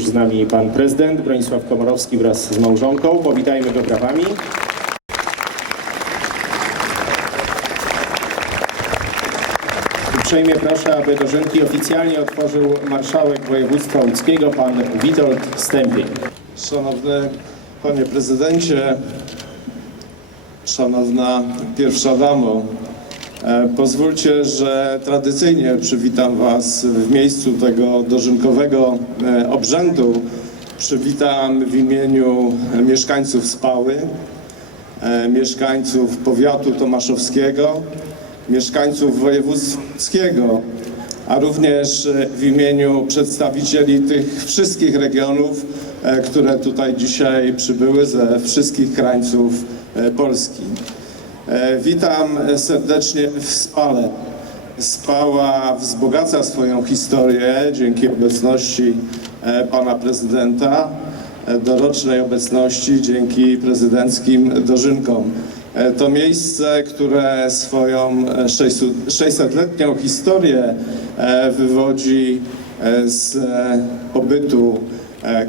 z nami pan prezydent Bronisław Komorowski wraz z małżonką. Powitajmy go brawami. Uprzejmie proszę, aby dożynki oficjalnie otworzył marszałek województwa łódzkiego pan Witold Stępień. Szanowny Panie Prezydencie, Szanowna Pierwsza Damo, pozwólcie, że tradycyjnie przywitam Was w miejscu tego dożynkowego e, obrzędu. Przywitam w imieniu mieszkańców Spały, e, mieszkańców powiatu tomaszowskiego, mieszkańców wojewódzkiego, a również e, w imieniu przedstawicieli tych wszystkich regionów, e, które tutaj dzisiaj przybyły ze wszystkich krańców e, Polski. E, Witam serdecznie w Spale. Spała wzbogaca swoją historię dzięki obecności e, pana prezydenta, e, dorocznej obecności dzięki prezydenckim dożynkom. To miejsce, które swoją e, 600-letnią historię wywodzi z pobytu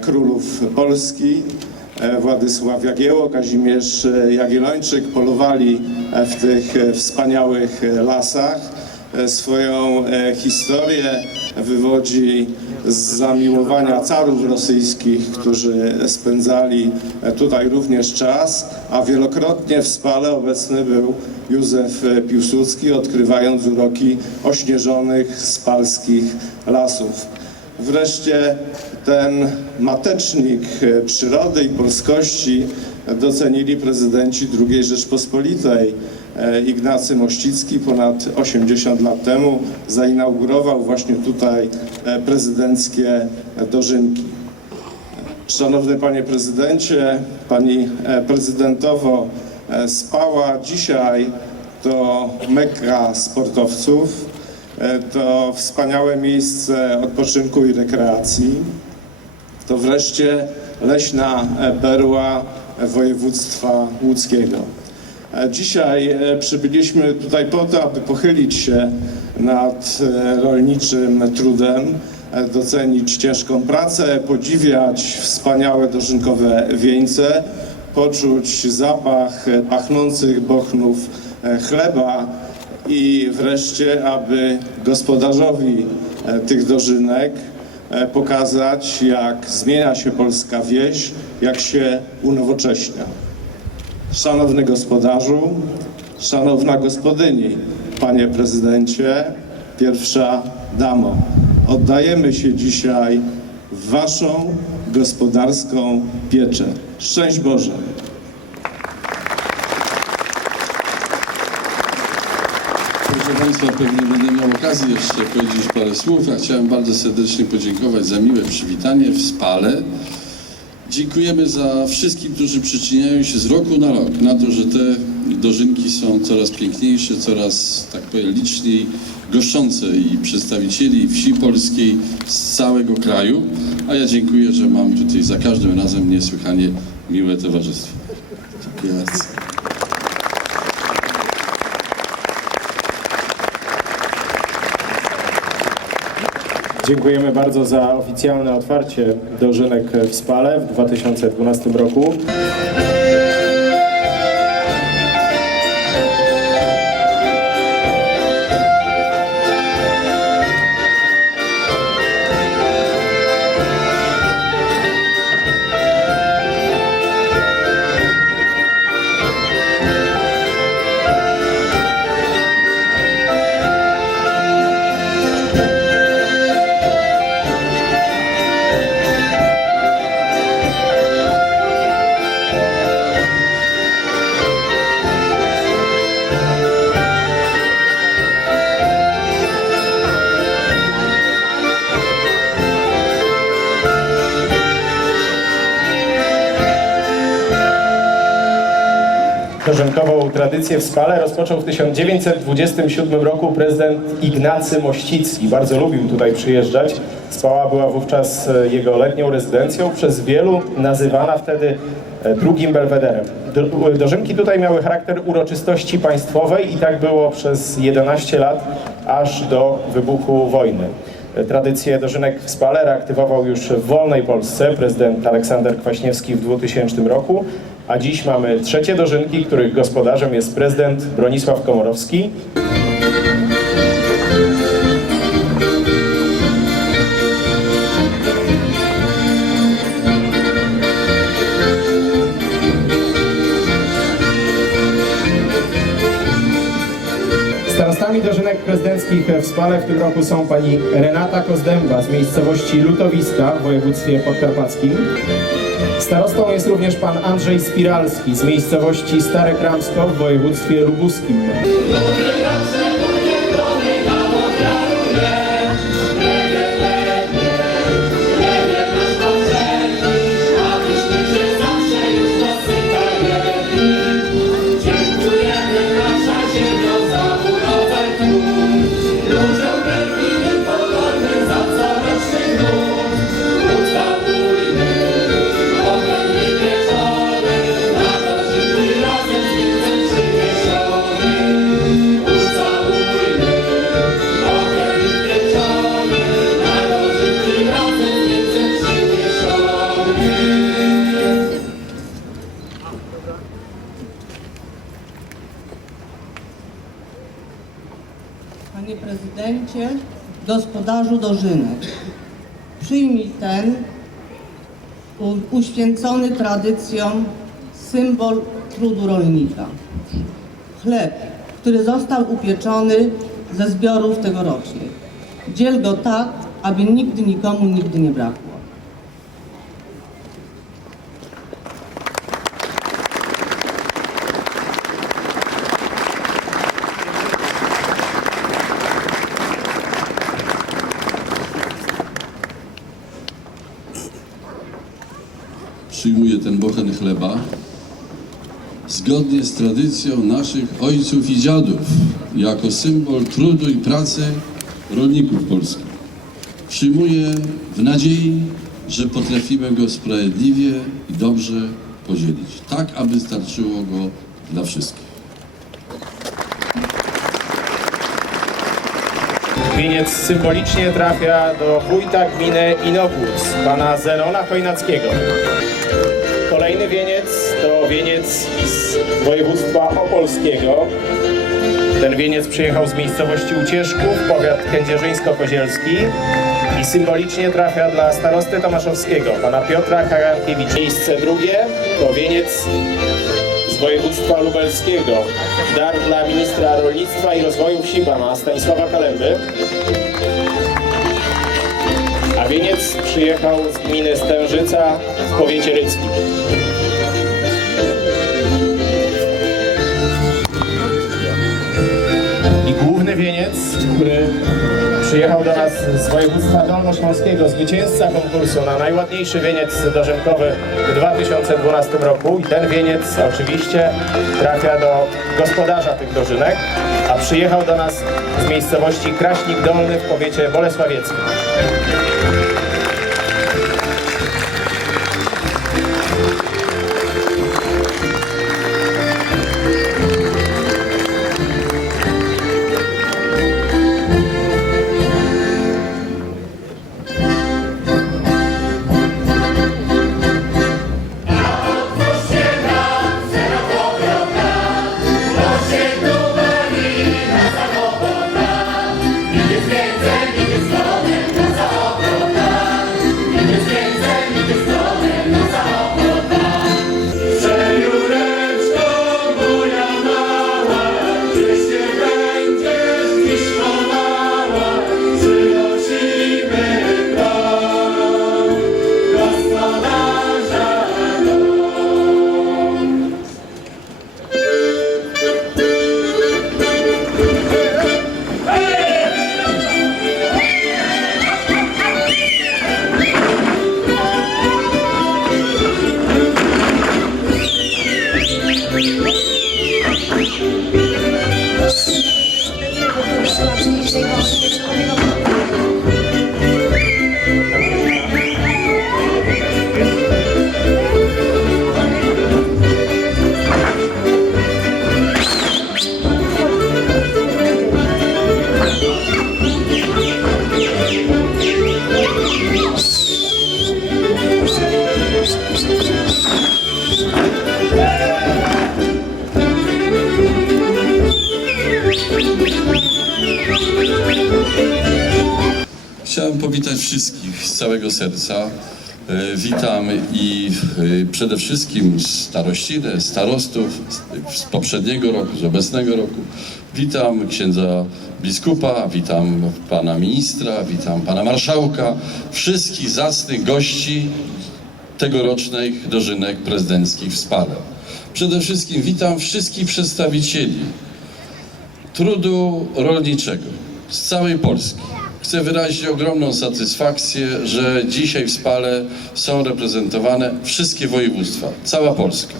królów Polski, Władysław Jagiełło, Kazimierz e, Jagiellończyk polowali e, w tych e, wspaniałych e, lasach. E, Swoją e, historię wywodzi z zamiłowania carów rosyjskich, którzy spędzali e, tutaj również czas, a wielokrotnie w Spale obecny był Józef e, Piłsudski, odkrywając uroki ośnieżonych spalskich lasów. Wreszcie ten matecznik e, przyrody i polskości docenili prezydenci II Rzeczpospolitej. E, Ignacy Mościcki ponad 80 lat temu zainaugurował właśnie tutaj e, prezydenckie dożynki. Szanowny Panie Prezydencie, Pani Prezydentowo, Spała dzisiaj to mekka sportowców, to wspaniałe miejsce odpoczynku i rekreacji, to wreszcie leśna e, perła województwa łódzkiego. E, Dzisiaj e, przybyliśmy tutaj po to, aby pochylić się nad e, rolniczym trudem, e, docenić ciężką pracę, podziwiać wspaniałe dożynkowe wieńce, poczuć zapach e, pachnących bochnów e, chleba i wreszcie, aby gospodarzowi e, tych dożynek e, pokazać, jak zmienia się polska wieś, jak się unowocześnia. Szanowny gospodarzu, szanowna gospodyni, panie prezydencie, pierwsza damo, oddajemy się dzisiaj w waszą gospodarską pieczę. Szczęść Boże! Proszę Państwa, pewnie będę miał okazję jeszcze powiedzieć parę słów. Ja chciałem bardzo serdecznie podziękować za miłe przywitanie w Spale. Dziękujemy za wszystkim, którzy przyczyniają się z roku na rok na to, że te dożynki są coraz piękniejsze, coraz, tak powiem, liczniej goszczące i przedstawicieli wsi polskiej z całego kraju. A ja dziękuję, że mam tutaj za każdym razem niesłychanie miłe towarzystwo. Dziękuję. Dziękujemy bardzo za oficjalne otwarcie dożynek w Spale w 2012 roku. Tradycję w Spale rozpoczął w 1927 roku prezydent Ignacy Mościcki. Bardzo lubił tutaj przyjeżdżać. Spała była wówczas e, jego letnią rezydencją, przez wielu nazywana wtedy e, drugim belwederem. Do- Dożynki tutaj miały charakter uroczystości państwowej i tak było przez 11 lat, aż do wybuchu wojny. Tradycję dożynek w Spale reaktywował już w wolnej Polsce prezydent Aleksander Kwaśniewski w 2000 roku, a dziś mamy trzecie dożynki, których gospodarzem jest prezydent Bronisław Komorowski. Starostami dożynek prezydenckich w Spale w tym roku są pani Renata Kozdęba z miejscowości Lutowiska w województwie podkarpackim. Starostą jest również pan Andrzej Spiralski z miejscowości Stare Kramsko w województwie lubuskim. Gospodarzu dożynek, przyjmij ten uświęcony tradycją symbol trudu rolnika. Chleb, który został upieczony ze zbiorów tegorocznych. Dziel go tak, aby nigdy nikomu nigdy nie brakło. Przyjmuję chleba zgodnie z tradycją naszych ojców i dziadów, jako symbol trudu i pracy rolników polskich. Przyjmuję w nadziei, że potrafimy go sprawiedliwie i dobrze podzielić, tak aby starczyło go dla wszystkich. Wieniec symbolicznie trafia do wójta gminy Inowłódz, pana Zenona Chojnackiego. Kolejny wieniec to wieniec z województwa opolskiego. Ten wieniec przyjechał z miejscowości Ucieszków, powiat kędzierzyńsko-kozielski i symbolicznie trafia dla starosty tomaszowskiego, pana Piotra Karankiewicza. Miejsce drugie to wieniec z województwa lubelskiego. Dar dla ministra rolnictwa i rozwoju wsi pana Stanisława Kalemby. A wieniec przyjechał z gminy Stężyca w powiecie ryckim. I główny wieniec, który przyjechał do nas z województwa dolnośląskiego, zwycięzca konkursu na najładniejszy wieniec dożynkowy w 2012 roku. I ten wieniec oczywiście trafia do gospodarza tych dożynek, a przyjechał do nas z miejscowości Kraśnik Dolny w powiecie bolesławieckim. Obrigado. Witamy wszystkich z całego serca. E, Witam i e, przede wszystkim starościnę, starostów z poprzedniego roku, z obecnego roku. Witam księdza biskupa, witam pana ministra, witam pana marszałka, wszystkich zacnych gości tegorocznych dożynek prezydenckich w Spale. Przede wszystkim witam wszystkich przedstawicieli trudu rolniczego z całej Polski. Chcę wyrazić ogromną satysfakcję, że dzisiaj w Spale są reprezentowane wszystkie województwa, cała Polska.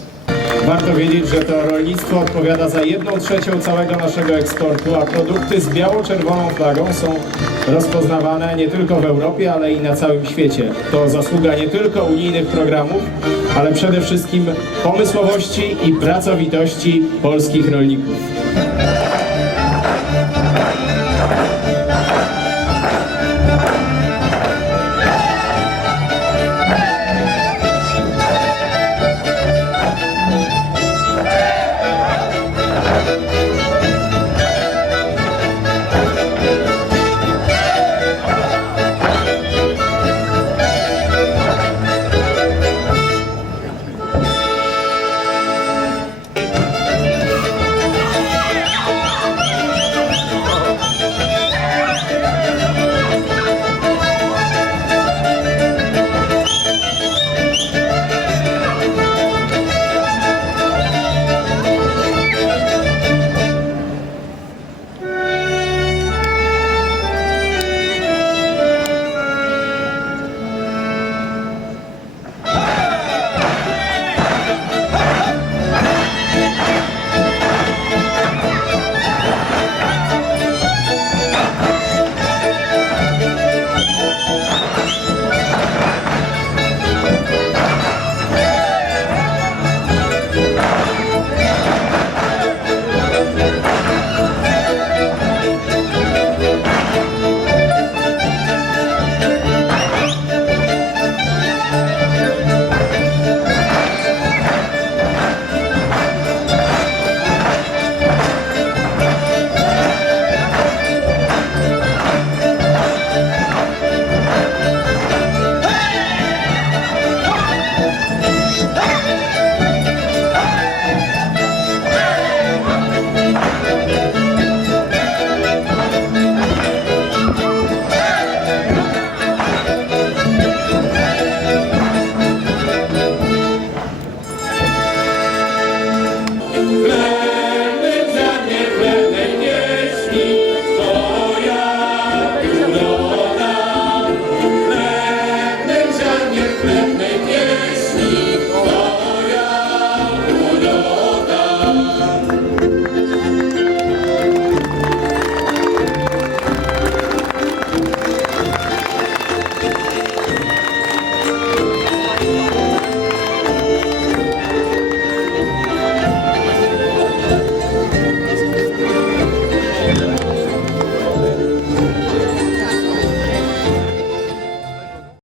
Warto wiedzieć, że to rolnictwo odpowiada za jedną trzecią całego naszego eksportu, a produkty z biało-czerwoną flagą są rozpoznawane nie tylko w Europie, ale i na całym świecie. To zasługa nie tylko unijnych programów, ale przede wszystkim pomysłowości i pracowitości polskich rolników.